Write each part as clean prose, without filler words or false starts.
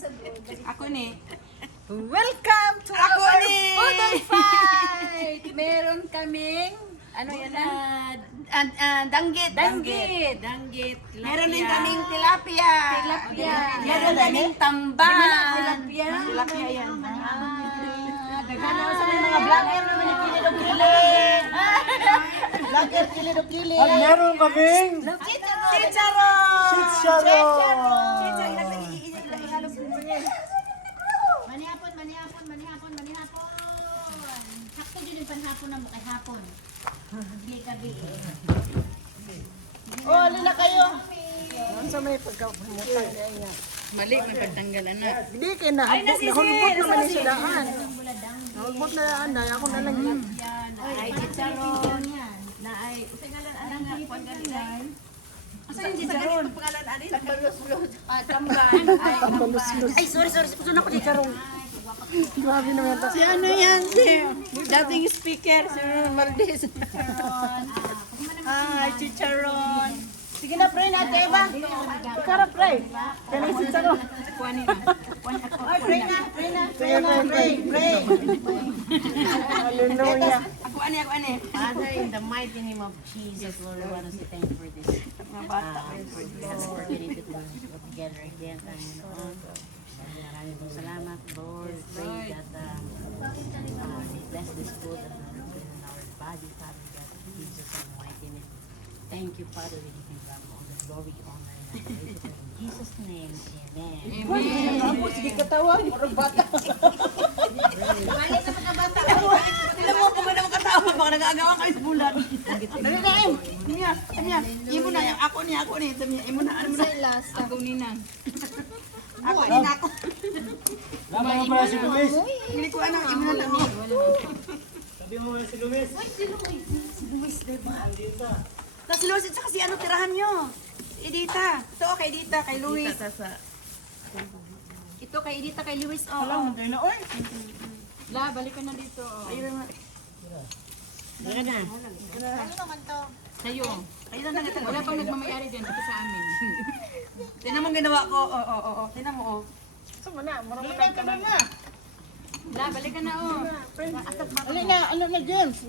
Ako ni. Welcome to Ako our ni! Budol Fight! Meron kaming, ano yan na? Danggit. Danggit. Meron din kaming tilapia. Tilapia. Meron kaming tamban. Tilapia. Tilapia yan. Dagana sa mga vlogger naman yung kilid o kilid. Vlogger kilid o kilid. At meron kaming Chicharon! chicharon! Manihapon. Sakto din yung panhapon na kay hapon. Bili. Oh, alila kayo. Sa may pagkamutan niya. Mali, may pagtanggalan na. Hindi kayo na. Nahulbot naman yung sadaan. Nahulbot na daan. Ako na lang yun. Ay, chicharon. Na ay, usingalan anang nga, kuwan galingan. Asa yung chicharon? Pangalan alin? Tambalus-lus. Tamban. Ay, tamban. Ay, sorry. Gusto na ko di karon. Grabe naman ito. Si ano yan? Si dating speaker, si Maldis. Ay, chicharon. Sige na, pray natin, Eva. Kara, pray. Kaya si Charo. Kuwanin na. Ay, pray na. Pray. Hallelujah. Ako ani. Father, in the mighty name of Jesus, Lord, I want to say thank you for this. Mga bata. Opportunity to go together again, Panginoon. Maraming pong salamat, Lord. Pray that bless this food and in our body, Father God, in Jesus' mighty name. Thank you, Father, we give you all the glory, honor, and adoration. In Jesus' name, amen. Sige katawa. Parang bata. Sila mo, kung na makatawa, baka nag-aagawan kayo sa bulan. Dali na, em. Kanya. Imo na, ako ni. Imo na, ano mo na. Ako ni na. Ako. Lama mo pala si Luis. Hindi ko anak, imo na lang. Sabi mo si Luis. Tapos si Luis, at saka si ano, tirahan nyo. Edita. Ito, kay Edita, kay Luis. Ito, kay Edita, kay Luis. Oh. La, balikan na dito. Ayun naman. Baka na. Sa'yo. Ayun na nga. Wala pang nagmamayari dyan. Ito sa amin. Tinan mo ang ginawa ko. Oo. Tinan mo, oh. Sama na. Marami ka na. La, balikan na, oh. Alin na. Ano na, James?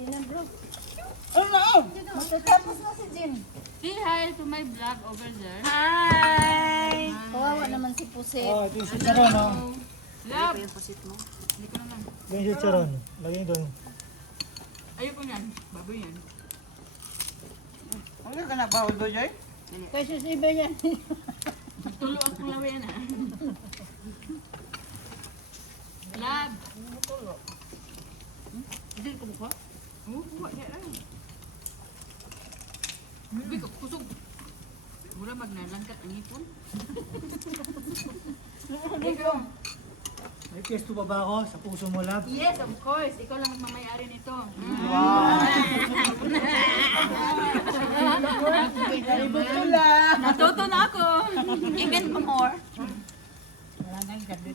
Ano na, oh. Matatapos na si Jim. Say hi to my vlog over there. Hi! Kawawa naman si Pusit. Oh, ito yung chicharon, oh. Love! Hindi ko naman. Ito yung chicharon. Lagay doon. Ayoko yan. Baboy yan. Ano ka na, bawal doon, Joy? Kasi si Iba yan. Tulo ang kulawi yan, ah. Love! Hindi ko mukha? Oo, kuha niya lang. Hindi ko, kusog. Mura magnalangkat ang ipon. Ikaw. May pwesto pa ba ako sa puso mo, love? Yes, of course. Ikaw lang magmamayari nito. Natuto na ako. Even more.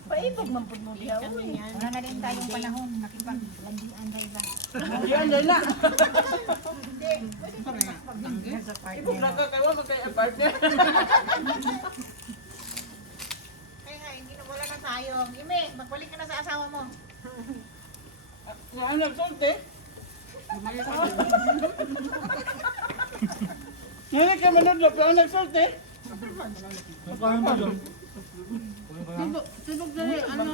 Paipag man po mo diya. Wala na rin tayong panahon. Nakipaglandian tayo ba? Yan, na. Ipag ka kayo, magkaya-partner. Kaya nga, hindi na wala na tayo. Ime, magbalik ka na sa asawa mo. Yan, nagsulti. Yan, ka manudlop. Yan, nagsulti. Nakain mo doon. Sibog dali, ano?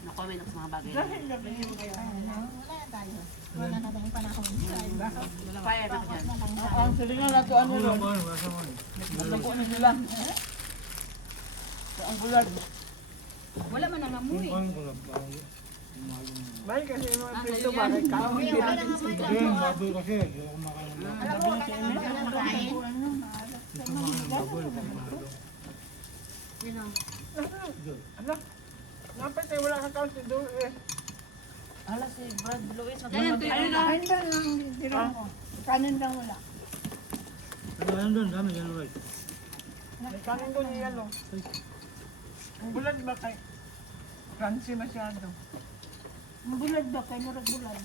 Na-comment ako sa mga bagay. Wala na tayong panahon. Fire na yan. Ang silingan na to, ano Wala yun? mo, wala mo. Napo na sila. Ang bulag. Wala man ang amoy. Ang kulab ba? Bahay kasi yung mga preso ba? Kay kahoy din natin sila. Ayun, baboy kasi. Hindi ako kumakain ng baboy. Gusto mo ng baboy. Ano? Dapat eh, wala kang count doon eh. Hala si Brad Luis. Ganyan, ayun na. Kain lang lang. Kanin lang wala. Pero ano doon, dami yan, right? May kanin doon yung yellow. Ang bulag ba kay? Crunchy masyado. Ang bulad ba? Kaya murag bulad.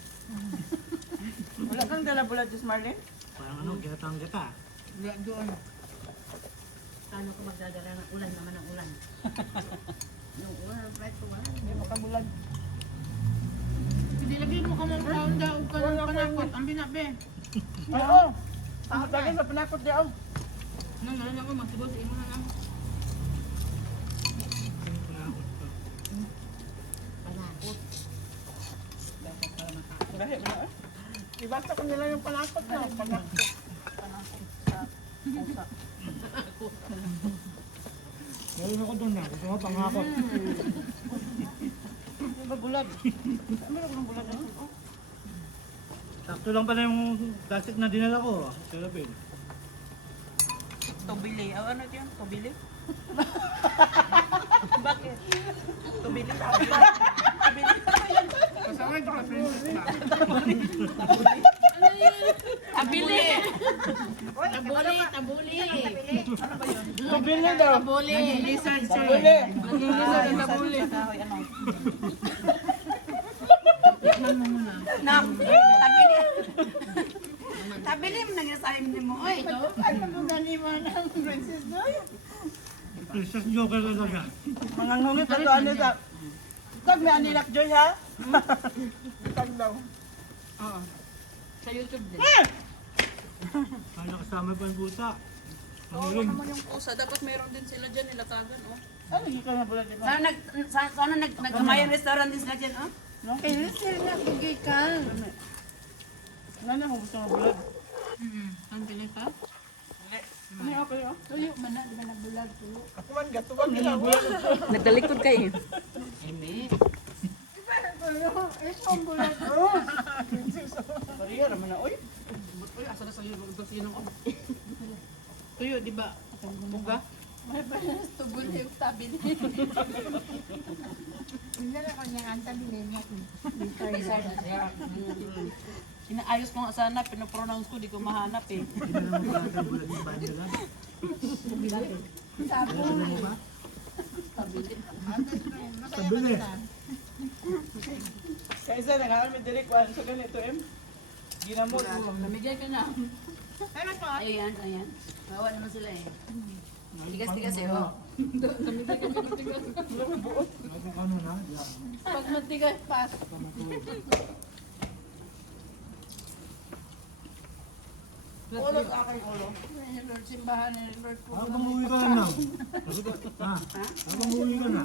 Wala kang dala bulag, Jess Marlene? Parang ano, ginatang kita. Wala doon. Paano ko magdadala ng ulan naman ng ulan? Yung ulan, ang flight ko wala. Hindi makabulag. Pinilagay mo ka ng taon daw ka ng panakot. Ang binabi. Oo. Ang lagi sa panakot di ako. Nang ano ako, magsibos, imo na lang. Panakot. Dahil na eh. Ibasa ko nila yung panakot na. Panakot. Meron ako doon na. Gusto mo pangakot. Yung bagulag. Meron ko ng bulag na. Sakto lang pala yung plastic na dinala ko. Sarapin. Tobili. Ano yun? Tobili? Bakit? Tobili? Kasama ito ka, friends. Abili! Tabuli, tabuli. Tubili daw. Tabuli. Lizard, sir. Tubili. Lizard ang tabuli. Nak, tabili. Tabili mo nang yasahin mo. Oy, Ano mo ganiman ng princess doy? Princess Joker talaga. Mga ngungit ito ano sa... Tag may anilak joy ha? Tag daw. Oo. Sa YouTube din. Kaya kasama pa yung buta. Ang Oo, ring. naman yung pusa. Dapat meron din sila dyan, nilatagan, oh. Ano hindi ka na bulag dito? Sana nagkamayan restaurant din sila dyan, oh. Ano mo gusto mo bulag? Ang pili pa? Ano yung okay oh? Tuyo man na, di ba nabulag, tuyo. Ako man gatuwag nila bulag. Nagdalikod kayo. Maria naman na oy. Uy, asa na sa'yo, sino ko? Tuyo, di ba? Buga? Inaayos ko nga sana, pinopronounce ko, di ko mahanap eh. Hindi na naman pala tayo bulag yung bandila. Sabili. Kaya isa nag-aaral may direct one. So ganito ginamot mo. Namigay ka na. Ayan, ayan. Bawa naman sila eh. Tigas-tigas eh, oh. Namigay ka na tigas. Ano na? Yan. Pag matigas, pas. Ulo sa akin ulo. Lord, simbahan ni Lord po. Habang uwi ka na. Ha? Habang uwi ka na.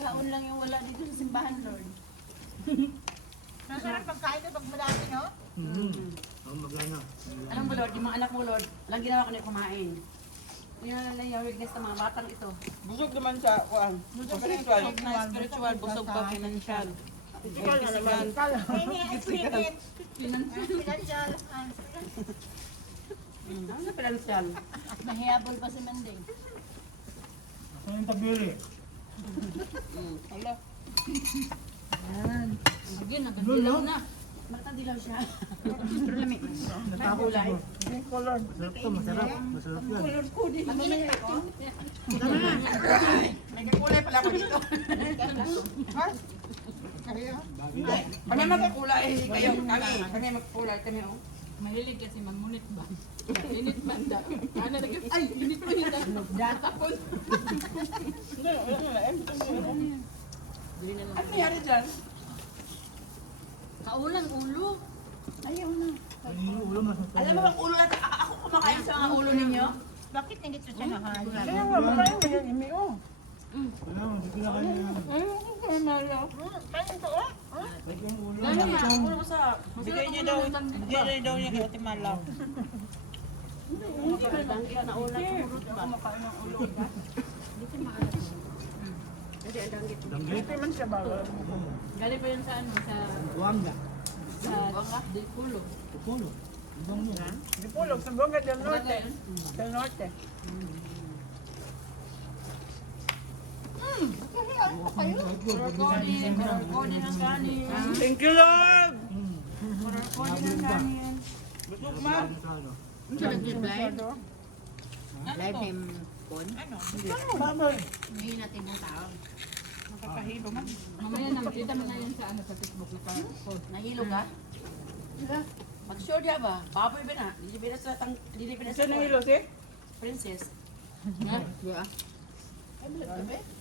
Kaon lang yung wala dito sa simbahan, Lord. Masarap pagkain ito pag madami no? Ang magana. Alam mo, Lord, yung mga anak mo, Lord, lang ginawa ko na kumain. Yun na lang yung weakness ng mga batang ito. Busog naman sa kuan. Spiritual. Busog na spiritual, busog pa financial. Physical na naman. Ano na financial? Mahiyabol pa si Mending. Ako yung tabili. Hala. Sige, Lolo? nagadilaw na. Matang dilaw siya. Natakot Kulay. ko. Yung color. Masarap to, masarap. Masarap yan. Mag-init ako. Nagkakulay pala ako dito. Kami magkakulay, kayo, kami magkakulay, kami oh. Mahilig kasi mangunit ba? Init man da. Ano na ay, init pa yun. Tapos. Ano nangyari dyan? Kaulang ulo. Ayaw na. Kanino ulo mas masarap. Alam mo bang ulo natin, ako kumakain sa mga ulo ninyo? Bakit hindi ito siya nakahalan? Kaya nga, makain mo yan, imi oh. Wala, hindi ko na kanina. Kain ito oh. Like yung ulo. Ano yan? Ulo mo sa... Bigay niya daw niya kay Ate Malaw. Hindi ba lang kaya naulang kumurot ba? Kumakain ng ulo. Kasi ang danggit. Danggit. Ito man siya bawal. Galing pa yun sa ano? Buwangga. Sa Dikulo. Pupulo. Ibang mo. Dipulog sa Bonga del Norte. Del Norte. Recording ang kanin. Thank you, Lord! Recording ang kanin. Busog ma. Live name Bon. Baboy. Hindi natin yung tao. Mamaya na, makita mo na yan sa ano sa Facebook na post. Nahilo ka? Mag-show dia ba? Baboy ba na? Dili ba na sa dili ba na sa Saan nahilo siya? princess.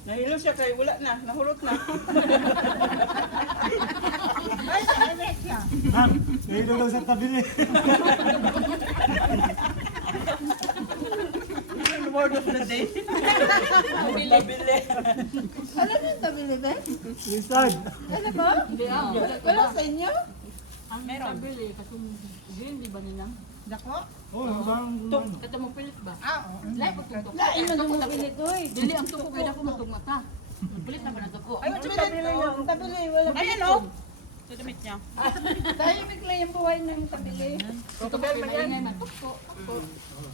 Nahilo siya kay wala na, nahulot na. Ma'am, nahilo lang sa tabili. Word of the day. Bili. Lisad. Wala sa inyo? Ang tabili, kasi hindi ba nilang? Oh, hanggang ano. Kata mo pilit ba? Lahat ko tutok. Lain mo nung pilit, oy. Dili ang tuko kaya ako matugmata. Pilit na ba na tuko? Ay, tabili, wala. Ayan oh. Tudumit niya. Tahimik lang yung buhay ng tabili. Crocodile man yan. Matuko.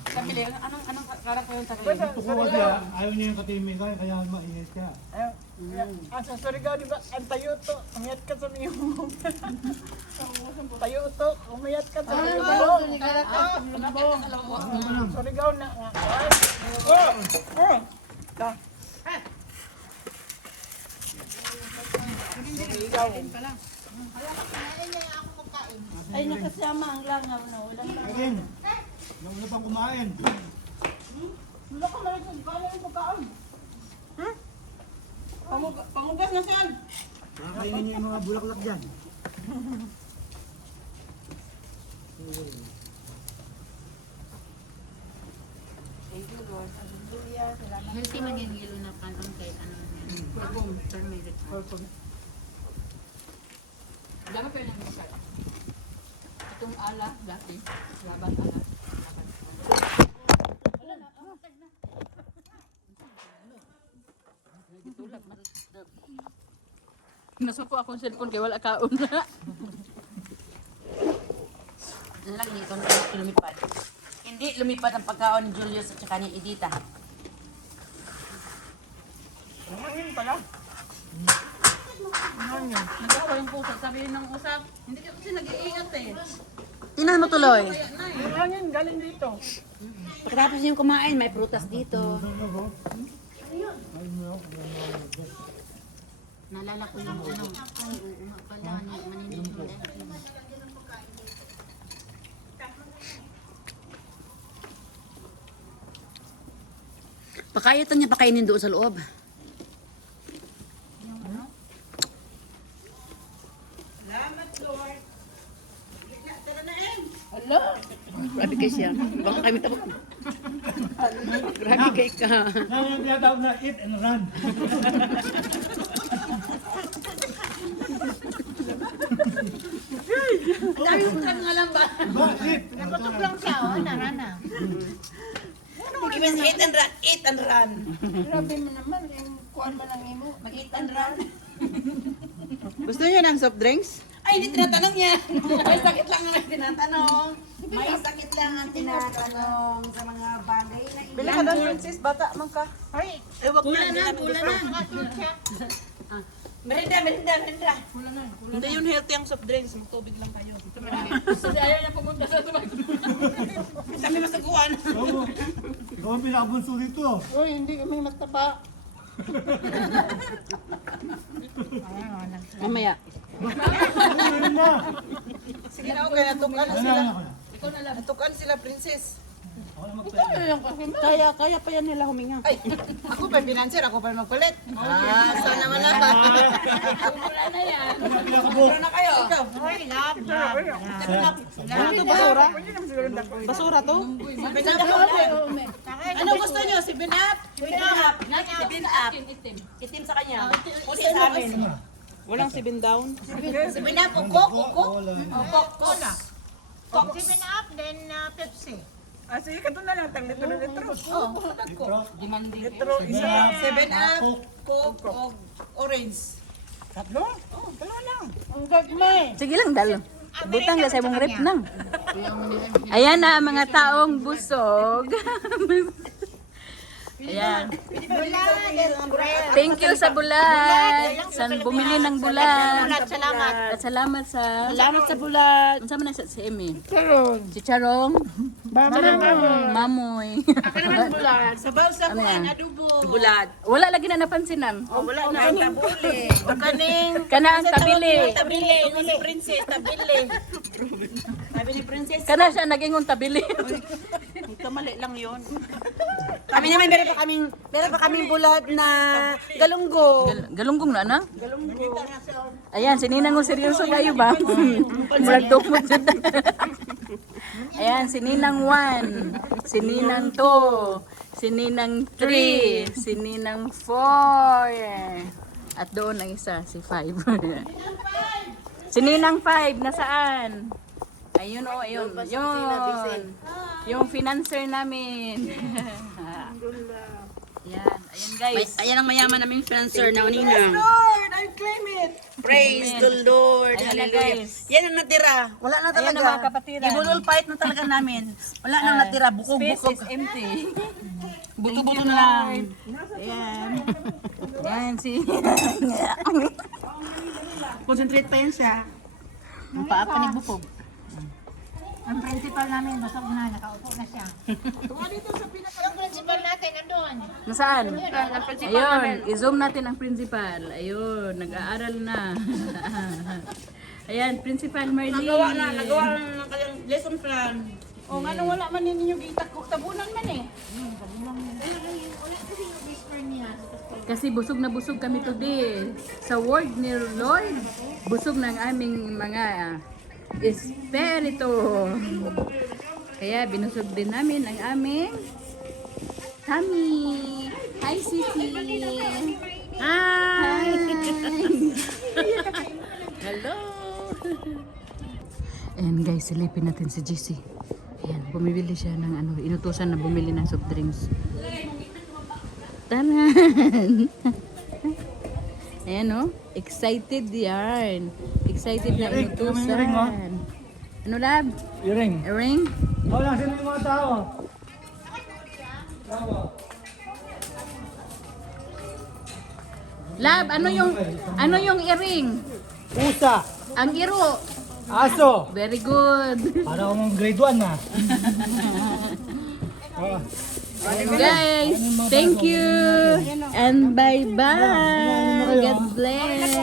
Tabili, anong karak yung tabili? Tuko kasi ayaw niya yung katiming kaya mainit siya. Sa Surigao, di ba? Ang tayo to. Umayat ka sa mga tayo to. Umayat ka sa mga Surigao na. Ay, nakasama ang langaw na. Walang Karin, nauna pang kumain. wala ka maligod. Kala yung pagkaon. Pangugas na saan? Kainin niyo yung mga bulaklak dyan. Healthy man yan yelo na kanon kay ano yan. Turmeric. Dapat pa yung masal. Itong ala, dati. Laban ala. Nasuko akong cellphone kay wala kaon na. Ano lang ito na lumipad. Hindi lumipad ang pagkaon ni Julius at saka ni Edita. Nagawa yung puso. Sabi ng usap, hindi kasi nag-iingat eh. Tingnan mo tuloy. Hangin, galing dito. Pagkatapos niyo kumain, may prutas dito. Nalala ko yung ano. Ay, oo nga pala. Maninig mo dahil. Pakayatan niya pakainin doon sa loob. Grabe kayo siya. Baka kami tapos. Grabe kayo ka. Yan yung tinatawag na eat and run. Dami mo nga lang ba? Bakit? Nakutok lang siya, oh, narana. Mag-ibig eat and run. Eat and run. Grabe mo naman, yung kuwan ba ng imo? Mag-eat and run. Gusto niyo ng soft drinks? Ay, hindi tinatanong niya. May sakit lang ang tinatanong. May sakit lang ang tinatanong sa mga bagay na ilan. Bili ka doon, princess, bata man ka. Ay, Kula na. Merinda. hindi yun healthy ang soft drinks, magtubig lang kayo. Kasi ayaw niya pumunta sa tumag. Sabi masaguan. Oo. Ikaw ang pinakabunso dito. Uy, hindi kami mataba. Mamaya. Ayun na. Sige na, okay, natukan Ano na ako na? Natukan sila, princess. Ako na magpapalala. Kaya pa yan nila huminga. Ay, ako pa binanser, ako pa magpalit. Sana wala ba? Wala na yan. Pinakabuk. Ano na kayo? Ano to, basura? Basura to? Ano gusto niyo? Si Binap? Binap. Si Binap. Itim. Itim sa kanya. Puti sa amin. Walang 7 down. Si Binap, ukok. Wala. Ukok. Cola. Seven up, then Pepsi. Ah, sige, kato na lang, tang litro. Demanding. Litro, isa. 7 up, Coke, o orange. Tatlo? Oh, dalawa lang. Ang gagmay. Sige lang, dalo. Butang na sa mong rep nang. Ayan na, mga taong busog. Ayan. Thank you sa bulat. Sa bumili ng bulat. Salamat. At salamat sa... Salamat sa bulat. Ano sama na sa si Emi? Charong. Si Charong? Mamoy. Sabaw sa Ano yan? adobo. Bulat. Wala lagi na napansinan. Wala na ang tabuli. Kaning Kana ang tabili. tabili. Ni princess tabili. Sabi ni princess, Kana siya nag-ingon tabili. ito mali lang yun. Kami naman meron pa kaming bulat na galunggo. Galunggong na na? Ayan, si Ninang seryoso kayo ba? Magtukmot siya. Ayan, si Ninang 1, si Ninang 2, si Ninang 3, si Ninang 4. At doon ang isa, si 5. Si Ninang 5, nasaan? Ayun o, ayun. Yun. Yung financer namin. Ayan, ayan guys. Ayan ang mayaman naming financer na unina. Lord, I claim it. Praise the Lord. Ayan na, Hallelujah. guys. Yan ang natira. Wala na Ayan talaga. ang mga kapatiran. Ibulol fight na talaga namin. Wala nang natira. Space Bukog-bukog. is empty. Buto-buto na lang. Ayan. Ayan si... Concentrate pa yan siya. Ang paa pa ni Bukog. Ang principal namin, basag na, nakaupo na siya. Yung principal natin, nandun. Nasaan? Ayun, i-zoom natin ang principal. Ayun, nag-aaral na. Ayan, Principal Marlene. Nagawa ng kanyang lesson plan. O nga nung wala man ninyo tabunan man eh. Kasi busog na busog kami today. Sa word ni Lord, busog ng aming mga espiritu. Kaya binusog din namin ang aming tummy. Hi, Sisi. Hi. Hello. Ayan guys, silipin natin si GC. Ayan, bumibili siya ng ano, inutusan na bumili ng soft drinks. Tanan! Ayan o, excited yan. Excited na inutusan. Ring, oh. Ano lab? Iring. A ring? Oh, nasin yung mga tao. Lab, ano yung earring? Pusa. Ang iro. Aso. Very good. Para akong grade 1 na. Oh. Guys, thank you. And bye-bye. God bless.